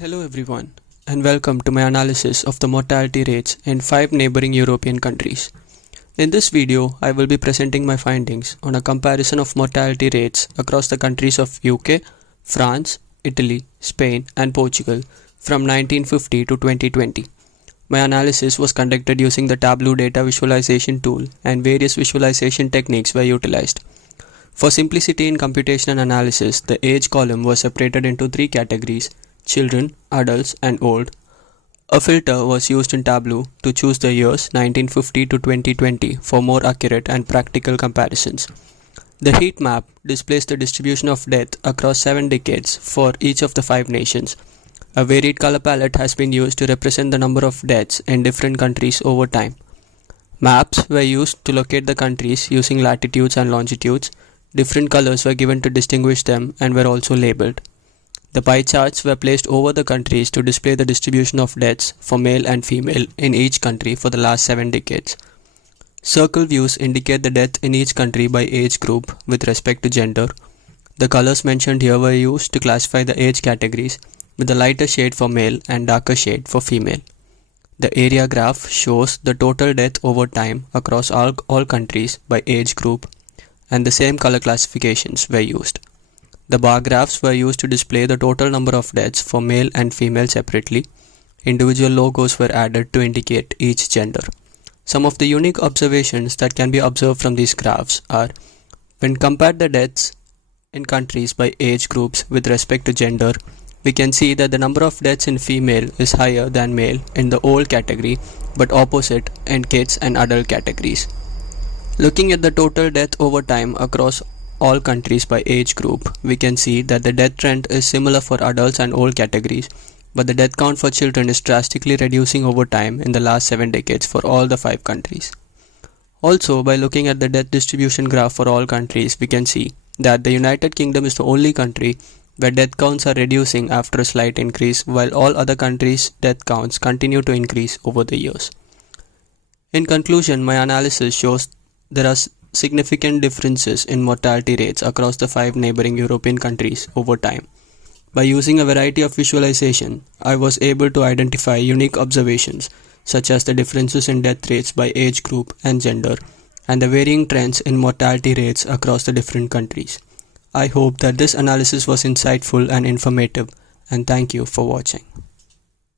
Hello everyone, and welcome to my analysis of the mortality rates in 5 neighboring European countries. In this video, I will be presenting my findings on a comparison of mortality rates across the countries of UK, France, Italy, Spain, and Portugal from 1950 to 2020. My analysis was conducted using the Tableau data visualization tool, and various visualization techniques were utilized. For simplicity in computation analysis, the age column was separated into 3 categories: children, adults, and old. A filter was used in Tableau to choose the years 1950 to 2020 for more accurate and practical comparisons. The heat map displays the distribution of death across 7 decades for each of the 5 nations. A varied color palette has been used to represent the number of deaths in different countries over time. Maps were used to locate the countries using latitudes and longitudes. Different colors were given to distinguish them and were also labeled. The pie charts were placed over the countries to display the distribution of deaths for male and female in each country for the last 7 decades. Circle views indicate the death in each country by age group with respect to gender. The colors mentioned here were used to classify the age categories, with a lighter shade for male and darker shade for female. The area graph shows the total death over time across all countries by age group, and the same color classifications were used. The bar graphs were used to display the total number of deaths for male and female separately. Individual logos were added to indicate each gender. Some of the unique observations that can be observed from these graphs are: when compared the deaths in countries by age groups with respect to gender, we can see that the number of deaths in female is higher than male in the old category, but opposite in kids and adult categories. Looking at the total death over time across all countries by age group, we can see that the death trend is similar for adults and old categories, but the death count for children is drastically reducing over time in the last 7 decades for all the 5 countries. Also, by looking at the death distribution graph for all countries, we can see that the United Kingdom is the only country where death counts are reducing after a slight increase, while all other countries' death counts continue to increase over the years. In conclusion, my analysis shows there are significant differences in mortality rates across the 5 neighboring European countries over time. By using a variety of visualization, I was able to identify unique observations such as the differences in death rates by age group and gender, and the varying trends in mortality rates across the different countries. I hope that this analysis was insightful and informative, and thank you for watching.